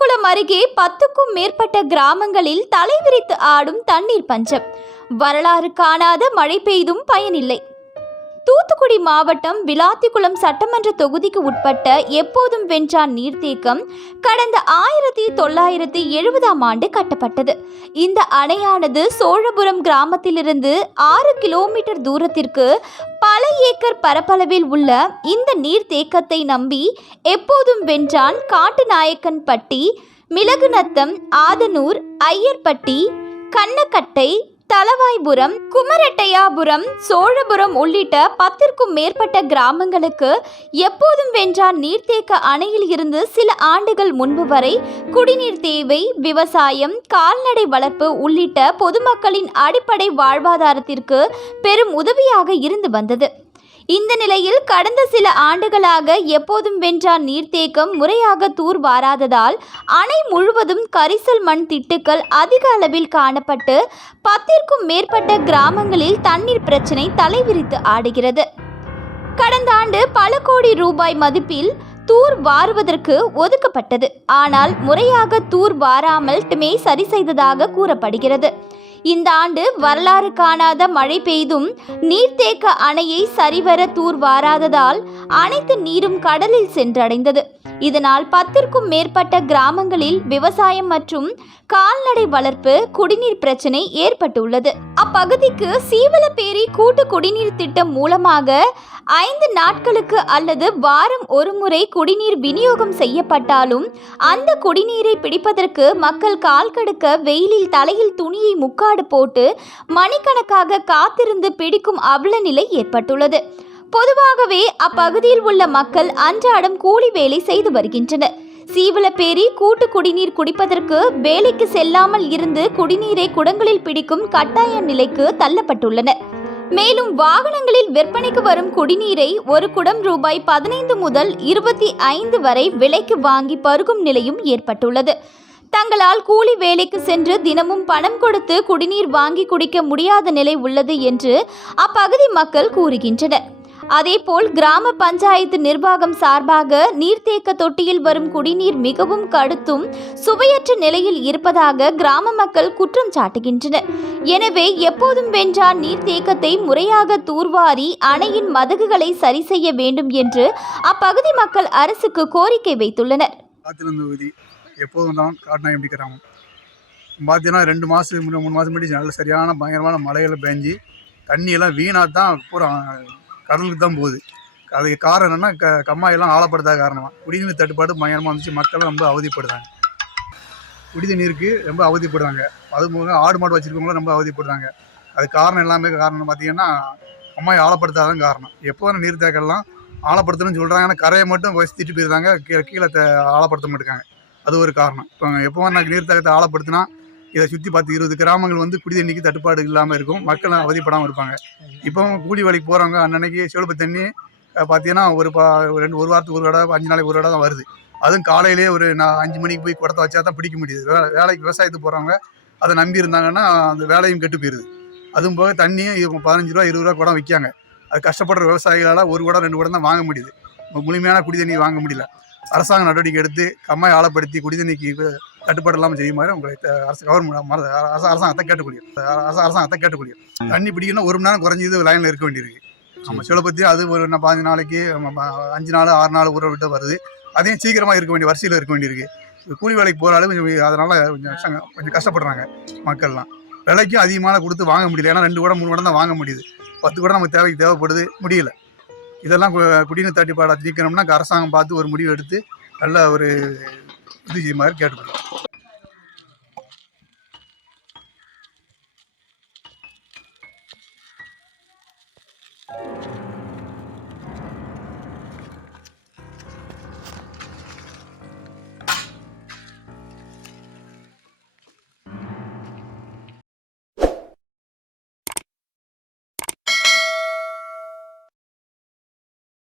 விளாத்திக்குளம் அருகே பத்துக்கும் மேற்பட்ட கிராமங்களில் தலைவிரித்து ஆடும் தண்ணீர் பஞ்சம். வரலாறு காணாத மழை பெய்தும் பயனில்லை. தூத்துக்குடி மாவட்டம் விளாத்திக்குளம் சட்டமன்ற தொகுதிக்கு உட்பட்ட எப்போதும் வென்றான் நீர்த்தேக்கம் கடந்த ஆயிரத்தி தொள்ளாயிரத்தி எழுபதாம் ஆண்டு கட்டப்பட்டது. இந்த அணையானது சோழபுரம் கிராமத்திலிருந்து ஆறு கிலோமீட்டர் தூரத்திற்கு பல ஏக்கர் பரப்பளவில் உள்ள இந்த நீர்த்தேக்கத்தை நம்பி எப்போதும் வென்றான் காட்டுநாயக்கன்பட்டி மிளகுநத்தம் ஆதனூர் ஐயர்பட்டி கண்ணக்கட்டை தலவாய்புரம் குமரட்டையாபுரம் சோழபுரம் உள்ளிட்ட பத்திற்கும் மேற்பட்ட கிராமங்களுக்கு எப்போதும் வென்றார் நீர்த்தேக்க அணையில் இருந்து சில ஆண்டுகள் முன்பு வரை குடிநீர் தேவை விவசாயம் கால்நடை வளர்ப்பு உள்ளிட்ட பொதுமக்களின் அடிப்படை வாழ்வாதாரத்திற்கு பெரும் உதவியாக இருந்து வந்தது. இந்த நிலையில் கடந்த சில ஆண்டுகளாக எப்போதும் வென்றார் நீர்த்தேக்கம் முறையாக தூர் வாராததால் அணை முழுவதும் கரிசல் மண் திட்டுக்கள் அதிக அளவில் காணப்பட்டு பத்திற்கும் மேற்பட்ட கிராமங்களில் தண்ணீர் பிரச்சனை தலைவிரித்து ஆடுகிறது. கடந்த ஆண்டு பல கோடி ரூபாய் மதிப்பில் தூர் வாருவதற்கு ஒதுக்கப்பட்டது. ஆனால் முறையாக தூர் வாராமல் மட்டுமே சரி செய்ததாக கூறப்படுகிறது. இந்த ஆண்டு வரலாறு காணாத மழை பெய்தும் நீர்த்தேக்க அணையை சரிவர தூர் வாராததால் அனைத்து நீரும் கடலில் சென்றடைந்தது. இதனால் பத்திற்கும் மேற்பட்ட கிராமங்களில் விவசாயம் மற்றும் கால்நடை வளர்ப்பு குடிநீர் பிரச்சினை ஏற்பட்டுள்ளது. அப்பகுதிக்கு சீவலப்பேரி கூட்டு குடிநீர் திட்டம் மூலமாக ஐந்து நாட்களுக்கு அல்லது வாரம் ஒரு முறை குடிநீர் விநியோகம் செய்யப்பட்டாலும் அந்த குடிநீரை பிடிப்பதற்கு மக்கள் கால் கடுக்க வெயிலில் தலையில் துணியை முக்காடு போட்டு மணிக்கணக்காக காத்திருந்து பிடிக்கும் அவல நிலை ஏற்பட்டுள்ளது. பொதுவாகவே அப்பகுதியில் உள்ள மக்கள் அன்றாடம் கூலி வேலை செய்து வருகின்றனர். சீவலப்பேரி கூட்டு குடிநீர் குடிப்பதற்கு வேலைக்கு செல்லாமல் இருந்து குடிநீரை குடங்களில் பிடிக்கும் கட்டாய நிலைக்கு தள்ளப்பட்டுள்ளனர். மேலும் வாகனங்களில் விற்பனைக்கு வரும் குடிநீரை ஒரு குடம் ரூபாய் பதினைந்து முதல் இருபத்தி ஐந்து வரை விலைக்கு வாங்கி பருகும் நிலையும் ஏற்பட்டுள்ளது. தங்களால் கூலி வேலைக்கு சென்று தினமும் பணம் கொடுத்து குடிநீர் வாங்கி குடிக்க முடியாத நிலை உள்ளது என்று அப்பகுதி மக்கள் கூறுகின்றனர். அதேபோல் கிராம பஞ்சாயத்து நிர்வாகம் சார்பாக நீர்த்தேக்க தொட்டியில் வரும் குடிநீர் மிகவும் கடுத்தும் சுவையற்ற நிலையில் இருப்பதாக கிராம மக்கள் குற்றம் சாட்டுகின்றனர். எனவே எப்போதும் வென்றால் நீர்த்தேக்கத்தை முறையாக தூர்வாரி அணையின் மதகுகளை சரி செய்ய வேண்டும் என்று அப்பகுதி மக்கள் அரசுக்கு கோரிக்கை வைத்துள்ளனர். எப்போதும் தான் கிராமம். பார்த்தீங்கன்னா ரெண்டு மாதத்துக்கு முன்னாடி மூணு மாதம் முன்னாடி நல்ல சரியான பயங்கரமான மழைகள் பெஞ்சு தண்ணியெல்லாம் வீணாக தான் பூரா கடலுக்கு தான் போகுது. அதுக்கு காரணம் என்னென்னா க கம்மாயெல்லாம் ஆழப்படுத்தாத காரணமாக குடிநீர் தட்டுப்பாடு பயங்கரமாக வந்துச்சு மக்கள் ரொம்ப அவதிப்படுறாங்க. குடித நீருக்கு ரொம்ப அவதிப்படுறாங்க. அது மூலம் ஆடு மாடு வச்சுருக்கவங்களும் ரொம்ப அவதிப்படுறாங்க. அது காரணம் எல்லாமே காரணம் பார்த்தீங்கன்னா கம்மாய் ஆழப்படுத்தாதான் காரணம். எப்போ நீர் தேக்கெல்லாம் ஆழப்படுத்தணும்னு சொல்கிறாங்க ஆனால் கரையை மட்டும் வசித்திட்டு போயிருந்தாங்க கீழே கீழே ஆழப்படுத்த மாட்டேங்காங்க அது ஒரு காரணம். இப்போ எப்போ நான் நீர் தேக்கத்தை ஆழப்படுத்தினா இதை சுற்றி பார்த்து இருபது கிராமங்கள் வந்து குடி தண்ணிக்கு தட்டுப்பாடு இல்லாமல் இருக்கும். மக்கள் அவதிப்படாமல் இருப்பாங்க. இப்போ கூலி வேலைக்கு போகிறவங்க அன்னன்னைக்கு சிவப்பு தண்ணி பார்த்தீங்கன்னா ஒரு பா ரெண்டு ஒரு வாரத்துக்கு ஒரு கடை அஞ்சு நாளைக்கு ஒரு கடை தான் வருது. அதுவும் காலையிலேயே ஒரு நான் அஞ்சு மணிக்கு போய் குடத்தை வச்சா தான் பிடிக்க முடியுது. வே வேலைக்கு விவசாயத்துக்கு போகிறவங்க அதை நம்பி இருந்தாங்கன்னா அந்த வேலையும் கெட்டு போயிடுது அதுவும் போக தண்ணியும் பதினஞ்சு ரூபா இருபது ரூபா குடம் விற்காங்க. அது கஷ்டப்படுற விவசாயிகளால் ஒரு குடம் ரெண்டு குடம் தான் வாங்க முடியுது. முழுமையான குடி தண்ணி வாங்க முடியல. அரசாங்கம் நடவடிக்கை எடுத்து கம்மாய் ஆழப்படுத்தி குடி தண்ணிக்கு தட்டுப்பாடு இல்லாமல் செய்யுமாறு உங்களை அரசு கவர்மெண்ட் அரசு அரசாங்கத்தை கேட்டுக்கொள்ளும் அரசு அரசாங்கத்தை கேட்டுக்கொள்ளும் தண்ணி பிடிக்கணும் ஒரு மணி நேரம் குறைஞ்சது லைனில் இருக்க வேண்டியிருக்கு. நம்ம சிலப்பத்தி அது ஒரு என்ன பாஞ்சு நாளைக்கு அஞ்சு நாள் ஆறு நாள் ஊற விட்டு வருது. அதையும் சீக்கிரமாக இருக்க வேண்டிய வரிசையில் இருக்க வேண்டியிருக்கு. கூலி வேலைக்கு போகிற கொஞ்சம் அதனால் கொஞ்சம் கொஞ்சம் கஷ்டப்படுறாங்க மக்கள்லாம். விலைக்கும் அதிகமான கொடுத்து வாங்க முடியல. ஏன்னா ரெண்டு குடம் மூணு குடம் தான் வாங்க முடியுது. பத்து குடம் நமக்கு தேவைக்கு தேவைப்படுது. முடியல. இதெல்லாம் குடிநீர் தட்டுப்பாடை தீர்க்கணும்னா அரசாங்கம் பார்த்து ஒரு முடிவு எடுத்து நல்ல ஒரு இது மாதிரி கேட்டுக்கிறோம் Thank